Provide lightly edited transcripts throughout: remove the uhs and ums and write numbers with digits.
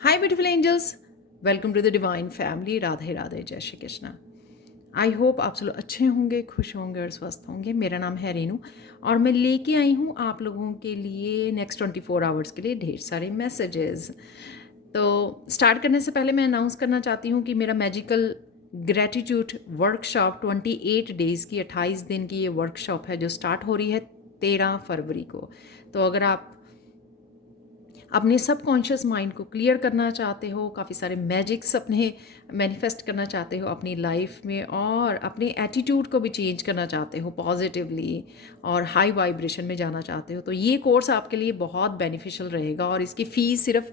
Hi beautiful angels, welcome to the divine family. Radhe Radhe, जय Shri Krishna. I hope आप सब लोग अच्छे होंगे, खुश होंगे और स्वस्थ होंगे। मेरा नाम है रेनू और मैं लेके आई हूँ आप लोगों के लिए नेक्स्ट 24 आवर्स के लिए ढेर सारे मैसेजेस। तो स्टार्ट करने से पहले मैं अनाउंस करना चाहती हूँ कि मेरा मैजिकल ग्रेटिट्यूड वर्कशॉप 28 डेज़ की 28 दिन की ये वर्कशॉप है जो स्टार्ट हो रही है 13 फरवरी को। तो अगर आप अपने सबकॉन्शियस माइंड को क्लियर करना चाहते हो, काफ़ी सारे मैजिक्स अपने मैनिफेस्ट करना चाहते हो अपनी लाइफ में, और अपने एटीट्यूड को भी चेंज करना चाहते हो पॉजिटिवली और हाई वाइब्रेशन में जाना चाहते हो, तो ये कोर्स आपके लिए बहुत बेनिफिशियल रहेगा। और इसकी फ़ीस सिर्फ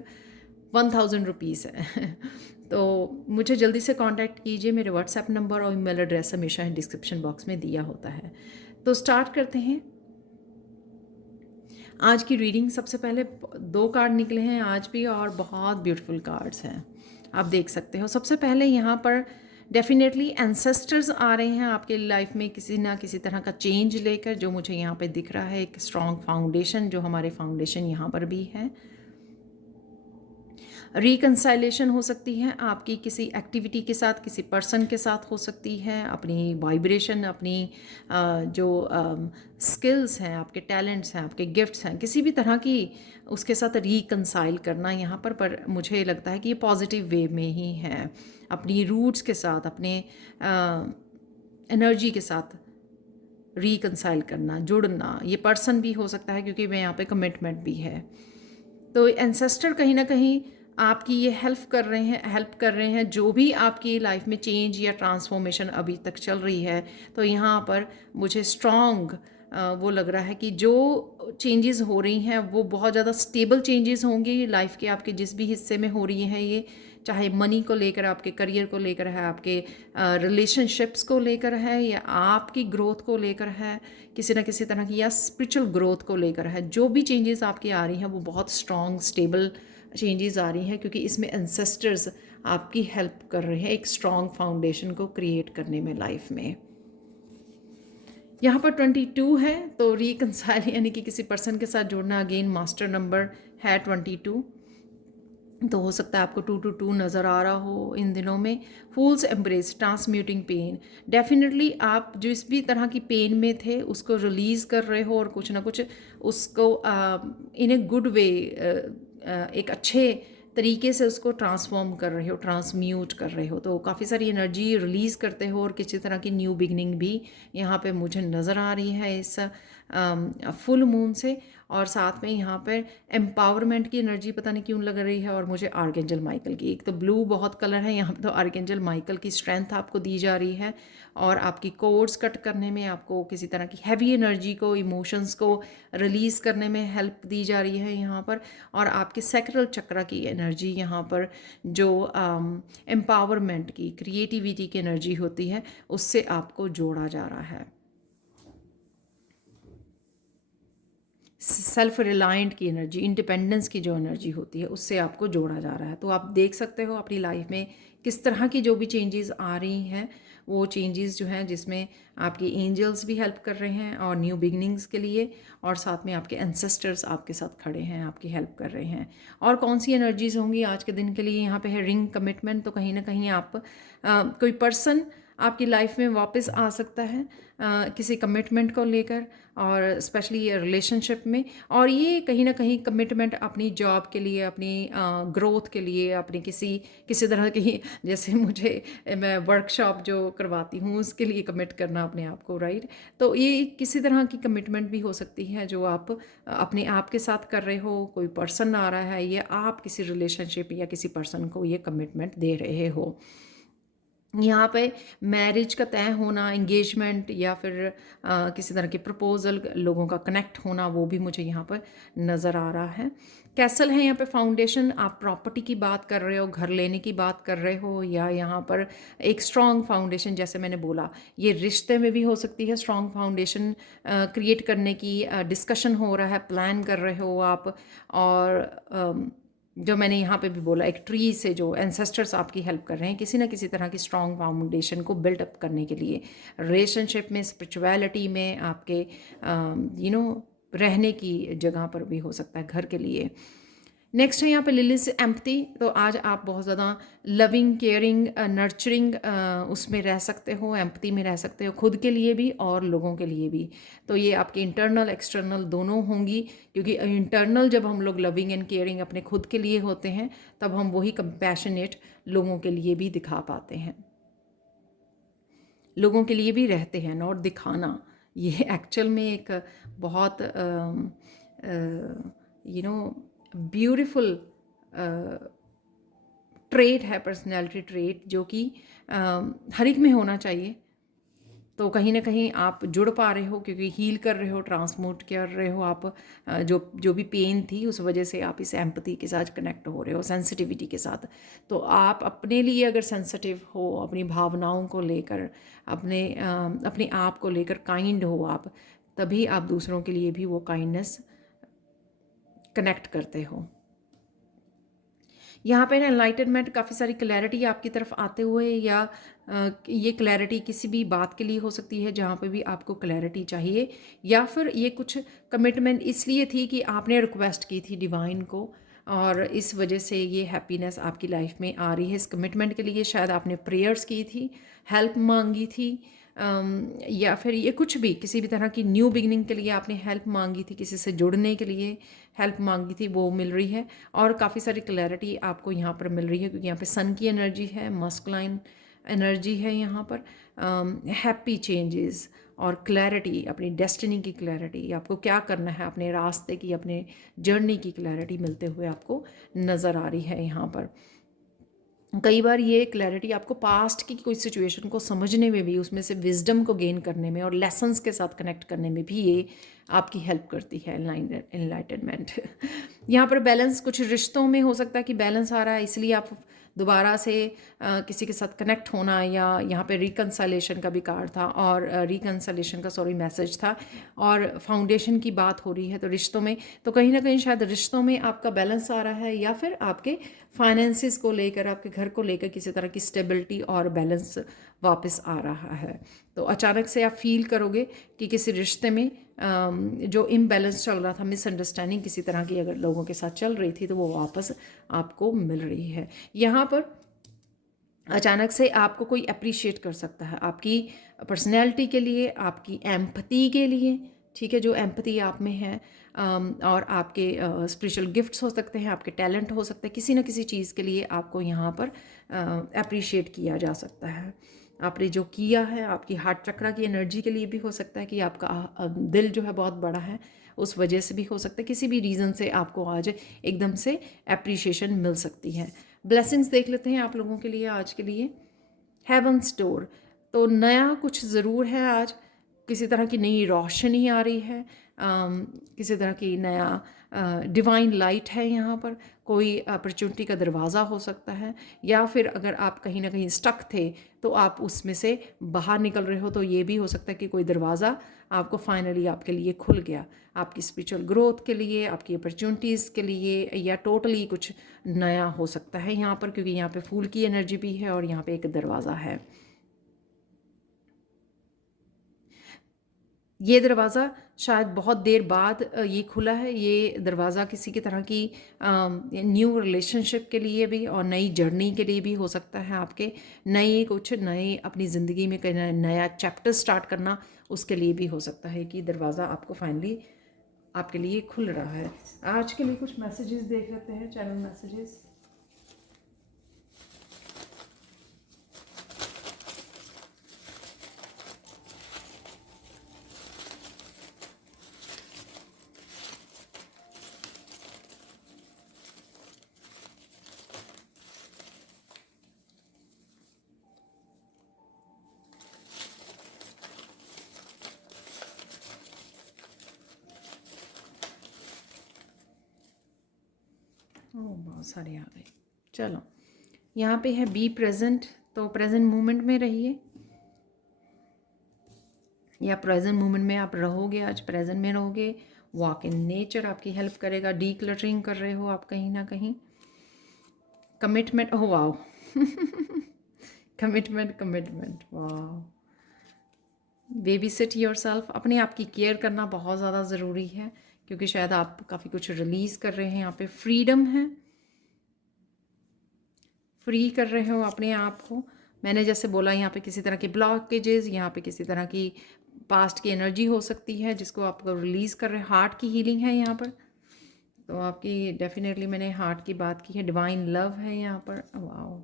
1000 रुपीज़ है। तो मुझे जल्दी से कांटेक्ट कीजिए। मेरे व्हाट्सएप नंबर और ईमेल एड्रेस हमेशा डिस्क्रिप्शन बॉक्स में दिया होता है। तो स्टार्ट करते हैं आज की रीडिंग। सबसे पहले दो कार्ड निकले हैं आज भी और बहुत ब्यूटीफुल कार्ड्स हैं, आप देख सकते हो। सबसे पहले यहाँ पर डेफिनेटली एंसेस्टर्स आ रहे हैं आपके लाइफ में किसी ना किसी तरह का चेंज लेकर, जो मुझे यहाँ पे दिख रहा है एक स्ट्रॉन्ग फाउंडेशन, जो हमारे फाउंडेशन यहाँ पर भी है। रिकंसाइलेशन हो सकती है आपकी किसी एक्टिविटी के साथ, किसी पर्सन के साथ हो सकती है। अपनी वाइब्रेशन, अपनी जो स्किल्स हैं, आपके टैलेंट्स हैं, आपके गिफ्ट्स हैं, किसी भी तरह की उसके साथ रिकंसाइल करना यहाँ पर मुझे लगता है कि ये पॉजिटिव वे में ही है। अपनी रूट्स के साथ, अपने एनर्जी के साथ रिकंसाइल करना, जुड़ना। ये पर्सन भी हो सकता है क्योंकि मैं यहाँ पे कमिटमेंट भी है। तो एंसेस्टर कहीं ना कहीं आपकी ये हेल्प कर रहे हैं जो भी आपकी लाइफ में चेंज या ट्रांसफॉर्मेशन अभी तक चल रही है। तो यहाँ पर मुझे स्ट्रॉन्ग वो लग रहा है कि जो चेंजेस हो रही हैं वो बहुत ज़्यादा स्टेबल चेंजेस होंगी लाइफ के, आपके जिस भी हिस्से में हो रही हैं ये, चाहे मनी को लेकर, आपके करियर को लेकर है, आपके रिलेशनशिप्स को लेकर है, या आपकी ग्रोथ को लेकर है किसी ना किसी तरह की, या स्पिरिचुअल ग्रोथ को लेकर है। जो भी चेंजेस आपकी आ रही हैं वो बहुत स्ट्रॉन्ग स्टेबल चेंजेस आ रही हैं, क्योंकि इसमें एंसेस्टर्स आपकी हेल्प कर रहे हैं एक स्ट्रॉन्ग फाउंडेशन को क्रिएट करने में लाइफ में। यहाँ पर 22 है, तो रिकंसाइल यानी कि किसी पर्सन के साथ जुड़ना। अगेन मास्टर नंबर है 22, तो हो सकता है आपको 222 नज़र आ रहा हो इन दिनों में। फूल्स एम्ब्रेस, ट्रांसम्यूटिंग पेन। डेफिनेटली आप जिस भी तरह की पेन में थे उसको रिलीज़ कर रहे हो और कुछ ना कुछ उसको इन ए गुड वे, एक अच्छे तरीके से उसको ट्रांसफॉर्म कर रहे हो, ट्रांसम्यूट कर रहे हो। तो काफ़ी सारी एनर्जी रिलीज़ करते हो और किसी तरह की न्यू बिगनिंग भी यहाँ पे मुझे नज़र आ रही है इस फुल मून से। और साथ में यहाँ पर एम्पावरमेंट की एनर्जी पता नहीं क्यों लग रही है, और मुझे आर्कएंजल माइकल की, एक तो ब्लू बहुत कलर है यहाँ पे, तो आर्कएंजल माइकल की स्ट्रेंथ आपको दी जा रही है और आपकी कोर्ड्स कट करने में, आपको किसी तरह की हैवी एनर्जी को, इमोशंस को रिलीज़ करने में हेल्प दी जा रही है यहाँ पर। और आपके सैक्रल चक्र की एनर्जी यहाँ पर, जो एम्पावरमेंट की, क्रिएटिविटी की एनर्जी होती है, उससे आपको जोड़ा जा रहा है। सेल्फ रिलायंट की एनर्जी, इंडिपेंडेंस की जो एनर्जी होती है, उससे आपको जोड़ा जा रहा है। तो आप देख सकते हो अपनी लाइफ में किस तरह की जो भी चेंजेस आ रही हैं, वो चेंजेस जो हैं जिसमें आपकी एंजल्स भी हेल्प कर रहे हैं और न्यू बिगनिंग्स के लिए, और साथ में आपके एंसेस्टर्स आपके साथ खड़े हैं, आपकी हेल्प कर रहे हैं। और कौन सी एनर्जीज होंगी आज के दिन के लिए, यहाँ पे है रिंग कमिटमेंट। तो कहीं ना कहीं आप कोई पर्सन आपकी लाइफ में वापस आ सकता है किसी कमिटमेंट को लेकर, और स्पेशली ये रिलेशनशिप में। और ये कहीं ना कहीं कमिटमेंट अपनी जॉब के लिए, अपनी ग्रोथ के लिए, अपनी किसी किसी तरह की, जैसे मैं वर्कशॉप जो करवाती हूँ उसके लिए कमिट करना अपने आप को, राइट। तो ये किसी तरह की कमिटमेंट भी हो सकती है जो आप अपने आप के साथ कर रहे हो। कोई पर्सन आ रहा है, या आप किसी रिलेशनशिप या किसी पर्सन को ये कमिटमेंट दे रहे हो। यहाँ पे मैरिज का तय होना, एंगेजमेंट, या फिर किसी तरह के प्रपोजल, लोगों का कनेक्ट होना, वो भी मुझे यहाँ पर नज़र आ रहा है। कैसल है यहाँ पे फाउंडेशन। आप प्रॉपर्टी की बात कर रहे हो, घर लेने की बात कर रहे हो, या यहाँ पर एक स्ट्रॉन्ग फाउंडेशन, जैसे मैंने बोला, ये रिश्ते में भी हो सकती है स्ट्रॉन्ग फाउंडेशन क्रिएट करने की डिस्कशन हो रहा है, प्लान कर रहे हो आप। और जो मैंने यहाँ पे भी बोला, एक ट्री से जो एंसेस्टर्स आपकी हेल्प कर रहे हैं किसी ना किसी तरह की स्ट्रॉन्ग फाउंडेशन को बिल्डअप करने के लिए, रिलेशनशिप में, स्पिरिचुअलिटी में, आपके रहने की जगह पर भी हो सकता है, घर के लिए। नेक्स्ट है यहाँ पे लिली से एम्पैथी। तो आज आप बहुत ज़्यादा लविंग, केयरिंग, नर्चरिंग उसमें रह सकते हो, एम्पैथी में रह सकते हो, खुद के लिए भी और लोगों के लिए भी। तो ये आपकी इंटरनल एक्सटर्नल दोनों होंगी, क्योंकि इंटरनल जब हम लोग लविंग एंड केयरिंग अपने खुद के लिए होते हैं, तब हम वही कंपैशनेट लोगों के लिए भी दिखा पाते हैं, लोगों के लिए भी रहते हैं। और दिखाना ये एक्चुअल में एक बहुत ब्यूटीफुल ट्रेट है, पर्सनैलिटी ट्रेट, जो कि हर एक में होना चाहिए। तो कहीं ना कहीं आप जुड़ पा रहे हो, क्योंकि हील कर रहे हो, ट्रांसमूट कर रहे हो आप, जो भी पेन थी उस वजह से आप इस एम्पैथी के साथ कनेक्ट हो रहे हो, सेंसिटिविटी के साथ। तो आप अपने लिए अगर सेंसिटिव हो, अपनी भावनाओं को लेकर, अपने आप को लेकर काइंड हो आप, तभी आप दूसरों के लिए भी वो काइंडनेस कनेक्ट करते हो। यहाँ पे ना एनलाइटनमेंट, काफ़ी सारी क्लैरिटी आपकी तरफ आते हुए, या ये क्लैरिटी किसी भी बात के लिए हो सकती है जहाँ पे भी आपको क्लैरिटी चाहिए, या फिर ये कुछ कमिटमेंट इसलिए थी कि आपने रिक्वेस्ट की थी डिवाइन को, और इस वजह से ये हैप्पीनेस आपकी लाइफ में आ रही है। इस कमिटमेंट के लिए शायद आपने प्रेयर्स की थी, हेल्प मांगी थी, या फिर ये कुछ भी, किसी भी तरह की न्यू बिगिनिंग के लिए आपने हेल्प मांगी थी, किसी से जुड़ने के लिए हेल्प मांगी थी, वो मिल रही है। और काफ़ी सारी क्लैरिटी आपको यहाँ पर मिल रही है, क्योंकि यहाँ पे सन की एनर्जी है, मस्कुलाइन एनर्जी है यहाँ पर। हैप्पी चेंजेस और क्लैरिटी, अपनी डेस्टिनी की क्लैरिटी, आपको क्या करना है, अपने रास्ते की, अपने जर्नी की क्लैरिटी मिलते हुए आपको नज़र आ रही है यहाँ पर। कई बार ये क्लैरिटी आपको पास्ट की कोई सिचुएशन को समझने में भी, उसमें से विजडम को गेन करने में और लेसन्स के साथ कनेक्ट करने में भी ये आपकी हेल्प करती है, एनलाइटनमेंट। यहाँ पर बैलेंस, कुछ रिश्तों में हो सकता है कि बैलेंस आ रहा है, इसलिए आप दोबारा से किसी के साथ कनेक्ट होना, या यहाँ पे रिकन्सलेशन का भी कार्ड था, और रिकन्सलेशन का मैसेज था, और फाउंडेशन की बात हो रही है। तो रिश्तों में, तो कहीं ना कहीं शायद रिश्तों में आपका बैलेंस आ रहा है, या फिर आपके फाइनेंसिस को लेकर, आपके घर को लेकर किसी तरह की स्टेबिलिटी और बैलेंस वापस आ रहा है। तो अचानक से आप फील करोगे कि किसी रिश्ते में जो इम्बैलेंस चल रहा था, मिसअंडरस्टैंडिंग किसी तरह की अगर लोगों के साथ चल रही थी, तो वो वापस आपको मिल रही है। यहाँ पर अचानक से आपको कोई अप्रिशिएट कर सकता है, आपकी पर्सनैलिटी के लिए, आपकी एम्पैथी के लिए, ठीक है, जो एम्पैथी आप में है, और आपके स्पिरिचुअल गिफ्ट्स हो सकते हैं, आपके टैलेंट हो सकते हैं, किसी न किसी चीज़ के लिए आपको यहाँ पर अप्रिशिएट किया जा सकता है। आपने जो किया है, आपकी हार्ट चक्रा की एनर्जी के लिए भी हो सकता है कि आपका दिल जो है बहुत बड़ा है, उस वजह से भी हो सकता है, किसी भी रीज़न से आपको आज एकदम से अप्रिशिएशन मिल सकती है। ब्लेसिंग्स देख लेते हैं आप लोगों के लिए आज के लिए। हेवन्स डोर, तो नया कुछ ज़रूर है आज, किसी तरह की नई रोशनी आ रही है, किसी तरह की नया डिवाइन लाइट है यहाँ पर, कोई अपॉर्चुनिटी का दरवाज़ा हो सकता है, या फिर अगर आप कहीं ना कहीं स्टक थे तो आप उसमें से बाहर निकल रहे हो, तो ये भी हो सकता है कि कोई दरवाज़ा आपको फाइनली आपके लिए खुल गया, आपकी स्पिरिचुअल ग्रोथ के लिए, आपकी अपॉर्चुनिटीज़ के लिए, या टोटली कुछ नया हो सकता है यहाँ पर, क्योंकि यहाँ पे फूल की एनर्जी भी है और यहाँ पे एक दरवाज़ा है। ये दरवाज़ा शायद बहुत देर बाद ये खुला है। ये दरवाज़ा किसी की तरह की न्यू रिलेशनशिप के लिए भी और नई जर्नी के लिए भी हो सकता है, आपके नए अपनी ज़िंदगी में कहीं नया चैप्टर स्टार्ट करना, उसके लिए भी हो सकता है कि दरवाज़ा आपको फाइनली आपके लिए खुल रहा है। आज के लिए कुछ मैसेजेस देख लेते हैं, चैनल मैसेजेस। बहुत सारे आ गए। चलो, यहाँ पे है बी प्रेजेंट, तो प्रेजेंट मोमेंट में रहिए, या प्रेजेंट मोमेंट में आप रहोगे, आज प्रेजेंट में रहोगे। वॉक इन नेचर आपकी हेल्प करेगा। डी क्लटरिंग कर रहे हो आप कहीं ना कहीं। कमिटमेंट, ओह वाओ कमिटमेंट, वाह। बेबी सिट योर सेल्फ, अपने आप की केयर करना बहुत ज़्यादा ज़रूरी है, क्योंकि शायद आप काफ़ी कुछ रिलीज़ कर रहे हैं। यहाँ पे फ्रीडम है, फ्री कर रहे हो अपने आप को। मैंने जैसे बोला, यहाँ पे किसी तरह के ब्लॉकेजेस, यहाँ पे किसी तरह की पास्ट की एनर्जी हो सकती है जिसको आप रिलीज़ कर रहे हैं। हार्ट की हीलिंग है यहाँ पर, तो आपकी डेफिनेटली मैंने हार्ट की बात की है। डिवाइन लव है यहाँ पर। वाओ।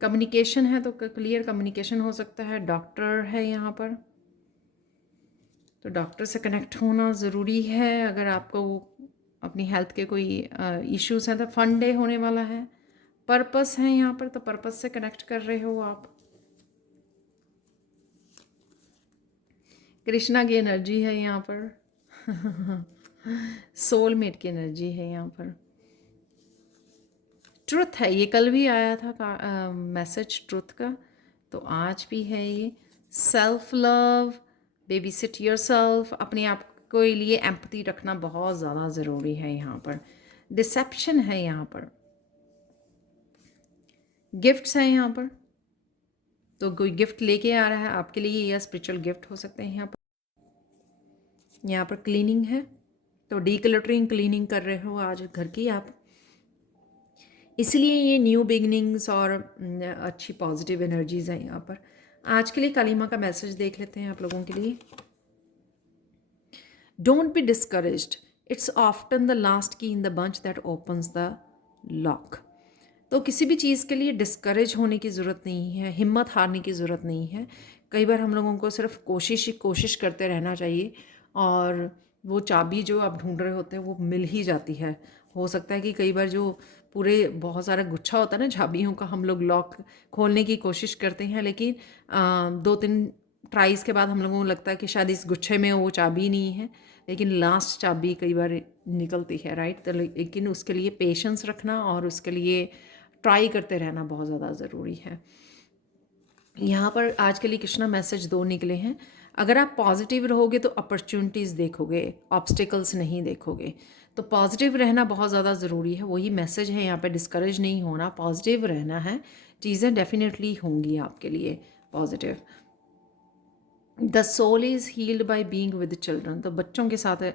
कम्युनिकेशन है तो क्लियर कम्युनिकेशन हो सकता है। डॉक्टर है यहाँ पर, तो डॉक्टर से कनेक्ट होना ज़रूरी है अगर आपको अपनी हेल्थ के कोई इश्यूज़ हैं। तो फन डे होने वाला है। पर्पस है यहाँ पर, तो पर्पस से कनेक्ट कर रहे हो आप। कृष्णा की एनर्जी है यहाँ पर। सोलमेट की एनर्जी है यहाँ पर। ट्रुथ है, ये कल भी आया था मैसेज ट्रुथ का, तो आज भी है ये। Self love, baby sit yourself, अपने आप के लिए एम्पैथी रखना बहुत ज़्यादा ज़रूरी है यहाँ पर। डिसेप्शन है यहाँ पर। गिफ्ट्स हैं यहाँ पर, तो कोई गिफ्ट लेके आ रहा है आपके लिए, या स्पिरिचुअल गिफ्ट हो सकते हैं यहाँ पर। यहाँ पर क्लीनिंग है, तो डीक्लटरिंग क्लीनिंग कर रहे हो आज घर की आप, इसलिए ये न्यू बिगनिंग्स और अच्छी पॉजिटिव एनर्जीज हैं यहाँ पर। आज के लिए काली माँ का मैसेज देख लेते हैं आप लोगों के लिए। Don't be discouraged, it's often the last key in the bunch that opens the lock. तो किसी भी चीज़ के लिए डिस्करेज होने की ज़रूरत नहीं है, हिम्मत हारने की ज़रूरत नहीं है। कई बार हम लोगों को सिर्फ कोशिश करते रहना चाहिए, और वो चाबी जो आप ढूंढ रहे होते हैं वो मिल ही जाती है। हो सकता है कि कई बार जो पूरे बहुत सारा गुच्छा होता है ना चाबियों का, हम लोग लॉक खोलने की कोशिश करते हैं, लेकिन 2-3 ट्राइज़ के बाद हम लोगों को लगता है कि शायद इस गुच्छे में वो चाबी नहीं है, लेकिन लास्ट चाबी कई बार निकलती है, राइट। तो लेकिन उसके लिए पेशेंस रखना और उसके लिए ट्राई करते रहना बहुत ज़्यादा ज़रूरी है। यहाँ पर आज के लिए कृष्णा मैसेज 2 निकले हैं। अगर आप पॉजिटिव रहोगे तो अपॉर्चुनिटीज़ देखोगे, ऑब्स्टिकल्स नहीं देखोगे। तो पॉजिटिव रहना बहुत ज़्यादा ज़रूरी है, वही मैसेज है यहाँ पे। डिस्करेज नहीं होना, पॉजिटिव रहना है, चीज़ें डेफिनेटली होंगी आपके लिए positive. The soul is healed by being with children, तो बच्चों के साथ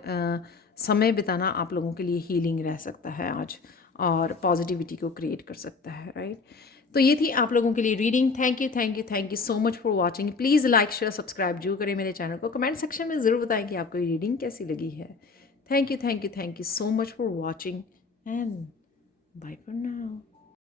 समय बिताना आप लोगों के लिए हीलिंग रह सकता है आज, और पॉजिटिविटी को क्रिएट कर सकता है, राइट। तो ये थी आप लोगों के लिए reading. Thank you so much for watching. Please like share subscribe जरूर करें मेरे चैनल को। कमेंट सेक्शन में ज़रूर बताएं कि आपको ये रीडिंग कैसी लगी है। Thank you so much for watching, and bye for now.